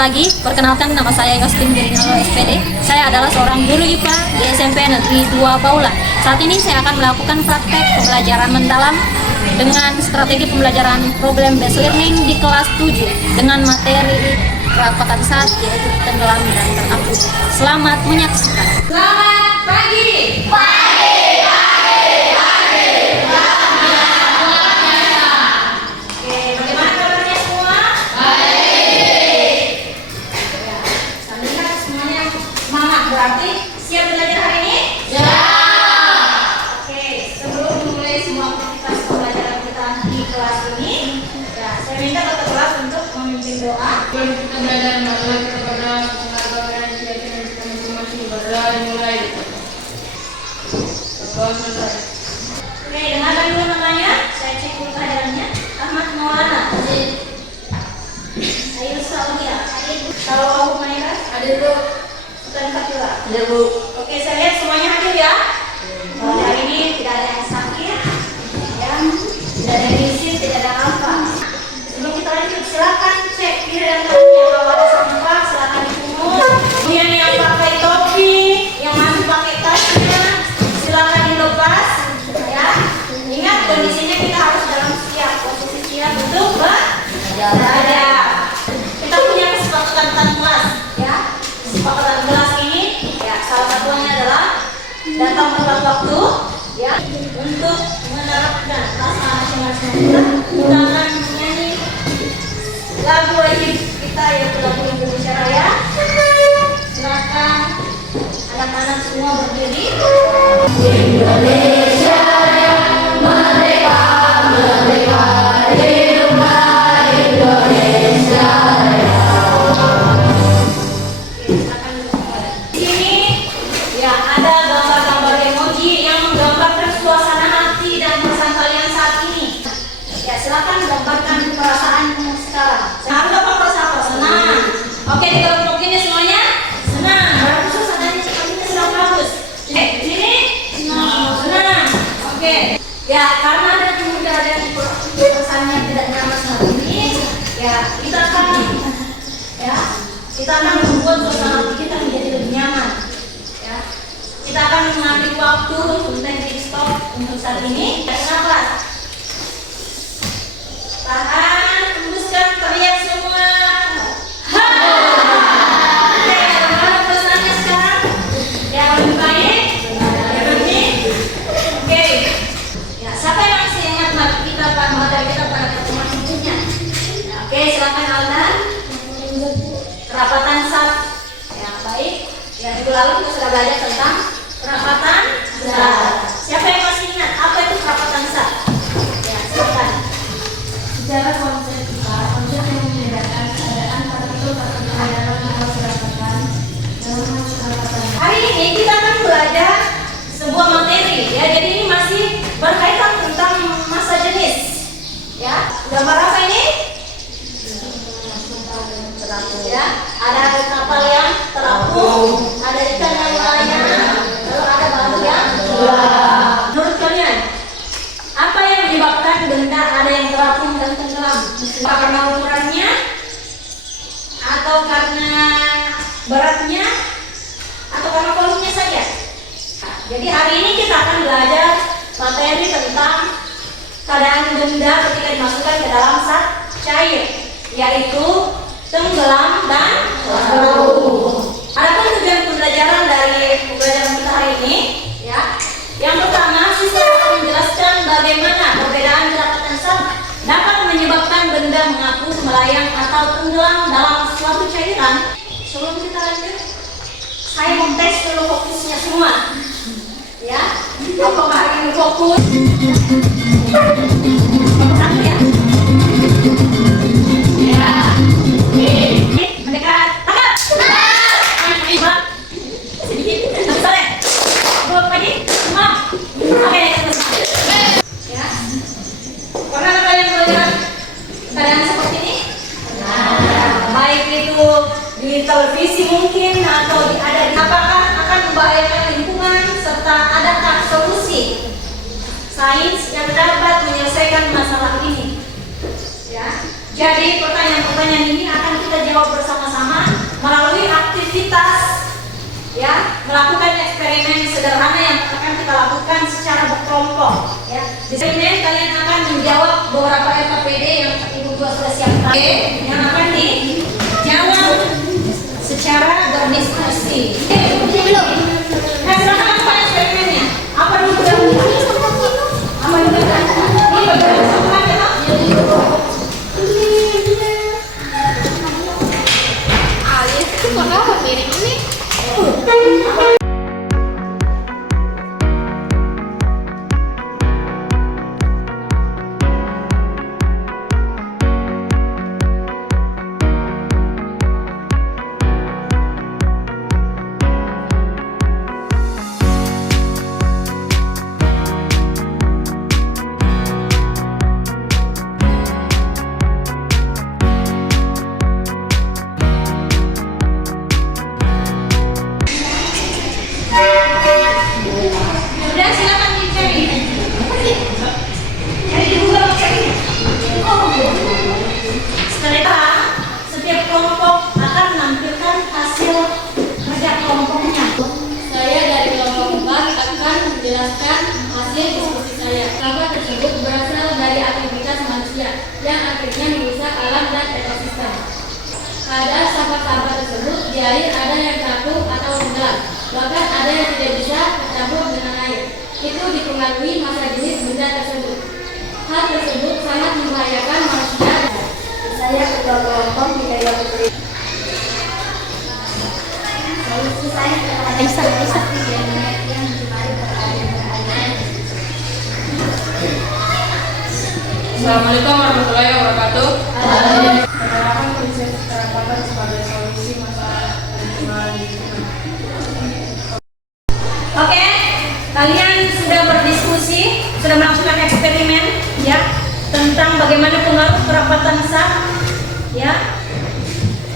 pagi, perkenalkan nama saya Yostin Girinalo SPD. Saya adalah seorang guru IPA di SMP Negeri 2 Baula. Saat ini saya akan melakukan praktek pembelajaran mendalam dengan strategi pembelajaran problem based learning di kelas 7 dengan materi kerapatan saat yaitu tenggelam dan terapung. Selamat menyaksikan. Selamat pagi. Berarti siap belajar hari ini? Ya. Oke, sebelum memulai semua aktivitas pembelajaran kita di kelas ini, ya, saya minta kakak kelas untuk memimpin doa. Sebelum kita belajar marilah kita berdoa semoga dan keyakinan kita masing-masing berdoa dimulai. Berdoa selesai. Oke, dengarkan dulu namanya. Saya cek dulu kehadirannya. Ahmad Maulana. Ayo Saudia. Kalau kamu Maira, Hadir Bu. Sultan Fatila. Hadir Bu. Oke, saya lihat semuanya hadir ya. Hari ini tidak ada yang sakit, ya, tidak ada yang diisi, tidak ada apa. Sebelum kita lanjut, silakan cek kiri dan kanannya. Kalau ada sampah, silakan dipungut. Kemudian yang pakai topi, yang masih pakai tasnya, silakan dilepas. Ya, ingat kondisinya kita harus dalam siap, posisi siap untuk belajar. Kita punya kesepakatan kelas, ya. Kesepakatan kelas ini, ya, salah satunya adalah datang tepat waktu, ya, untuk menerapkan perasaan masing-masing kita akan menyanyi lagu wajib kita yaitu lagu Indonesia Raya. Silakan anak-anak semua berdiri. Indonesia yang merdeka, merdeka, hiduplah Indonesia Raya. Di sini ya ada gambar-gambar emoji yang menggambarkan suasana hati dan perasaan kalian saat ini. Ya, silakan gambarkan perasaanmu sekarang. Sekarang apa perasaan? Senang. Oke, dikelompoknya semuanya. Senang. Berarti suasananya sepertinya sedang bagus. Di sini senang. Oke. Ya, karena ada kemudahan perasaannya tidak nyaman saat ini, ya kita akan membuat suasana hati kita menjadi lebih nyaman. Ya, kita akan mengambil waktu untuk stop untuk saat ini. Nafas. Tahan, hembuskan, teriak semua. Ha! Oke, bagaimana perasaannya sekarang? Yang lebih baik? Yang lebih? Oke. Ya, siapa yang masih ingat materi kita pada pertemuan sebelumnya? Ya, oke, silakan Aldan. Perapatan sat. Ya, baik. Ya, minggu lalu kita sudah belajar tentang perapatan sat. Siapa yang masih ingat apa itu perapatan sat? Ya, silakan. Secara konsep yang membedakan keadaan partikel dalam proses perapatan dalam proses perapatan. Hari ini kita akan belajar sebuah materi, ya. Jadi ini masih berkaitan tentang massa jenis. Ya, gambar apa ini? Ya, ada kapal yang terapung, ada ikan yang melayang, lalu ada batu yang tenggelam. Menurut kalian, apa yang menyebabkan benda ada yang terapung dan tenggelam? Karena ukurannya, atau karena beratnya, atau karena volumenya saja? Jadi hari ini kita akan belajar materi tentang keadaan benda ketika dimasukkan ke dalam zat cair, yaitu tenggelam dan terapung. Adapun tujuan pembelajaran dari pembelajaran kita hari ini, ya. Yang pertama, siswa akan menjelaskan bagaimana perbedaan kerapatan zat dapat menyebabkan benda mengapung, melayang atau tenggelam dalam suatu cairan. Sebelum kita lanjut, saya mau tes dulu fokusnya semua. Ya, apakah hari ini fokus? Satu ya. Mendekat, tangkap. Sedikit, sore. Belum pagi, mam. Oke, ya. Pernah kalian melihat keadaan seperti ini? Nah, baik itu di televisi mungkin atau ada. Apakah akan membahayakan lingkungan serta adakah solusi sains yang dapat menyelesaikan masalah ini? Ya. Jadi pertanyaan-pertanyaan ini akan kita jawab bersama-sama melalui aktivitas, ya, melakukan eksperimen sederhana yang akan kita lakukan secara berkelompok. Ya, di sini kalian akan menjawab beberapa RKPD yang Ibu juga sudah siapkan, yang akan dijawab secara berdiskusi. Nah, silakan lakukan eksperimennya. Apa dulu? Apa dulu? Ini beberapa soal ya. Kenapa piring ini? Sudah, silakan dicari. Cari di Google. Setelah itu, setiap kelompok akan menampilkan hasil kerja kelompoknya. Saya dari kelompok 4 akan menjelaskan hasil diskusi saya. Sampah tersebut berasal dari aktivitas manusia yang akhirnya merusak alam dan ekosistem. Pada sampah-sampah tersebut di air ada yang satu atau tenggelam, bahkan ada yang tidak bisa tercampur dengan air. Itu dipengaruhi massa jenis benda tersebut. Hal tersebut sangat membahayakan manusia. Saya ketua kelompok Mikhaila Putri. Solusi saya Bisa. yang mencemari perairan. Assalamualaikum warahmatullahi wabarakatuh. Penerapan konsep kekerabatan sebagai solusi masalah pencemaran lingkungan. Oke, kalian sudah berdiskusi, sudah melakukan eksperimen, ya, tentang bagaimana pengaruh kerapatan zat, ya,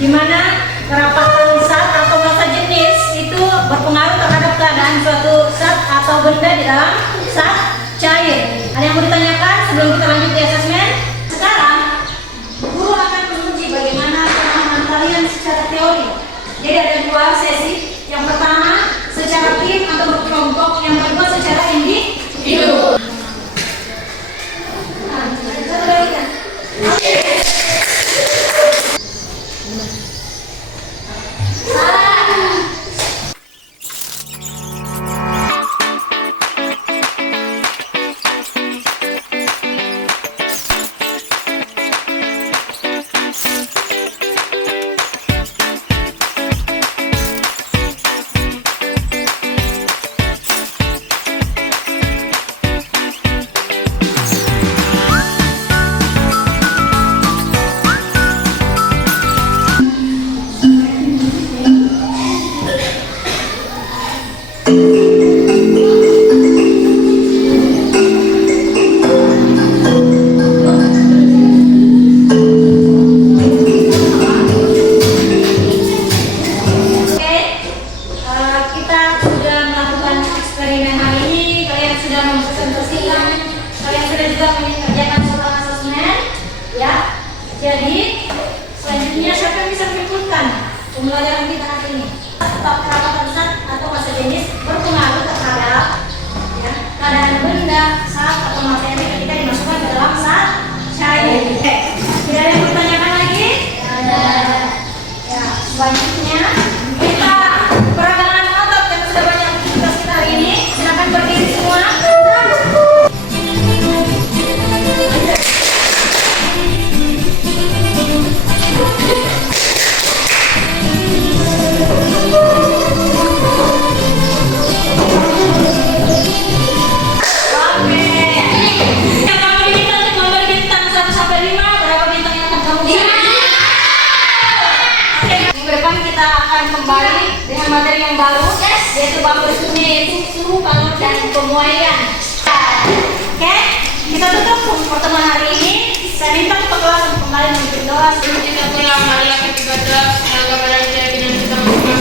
di mana kerapatan zat atau massa jenis itu berpengaruh terhadap keadaan suatu zat atau benda di dalam zat cair. Ada yang mau ditanyakan sebelum kita lanjut di asesmen? Sekarang, guru akan menguji bagaimana pemahaman kalian secara teori. Jadi ada 2 sesi. Yang pertama secara tim atau berkelompok, yang kedua secara individu. Jadi selanjutnya siapa yang bisa menyimpulkan pembelajaran kita hari ini? Sebab kerapatan zat atau massa jenis berpengaruh terhadap keadaan benda, zat atau materi ketika dimasukkan ke dalam zat cair. Tidak ada yang bertanyakan lagi? Ya, selanjutnya kita peragangan otot yang sudah banyak aktivitas kita hari ini. Silakan berdiri semua. Kembali dengan materi yang baru, yaitu bumper unit, suhu, kalor, dan pemuaian. Oke, kita tutup pertemuan hari ini. Saya minta ketua kelas untuk kembali memimpin doa. Kita pulang, marilah kita baca, semoga pada kita tidak kita masuk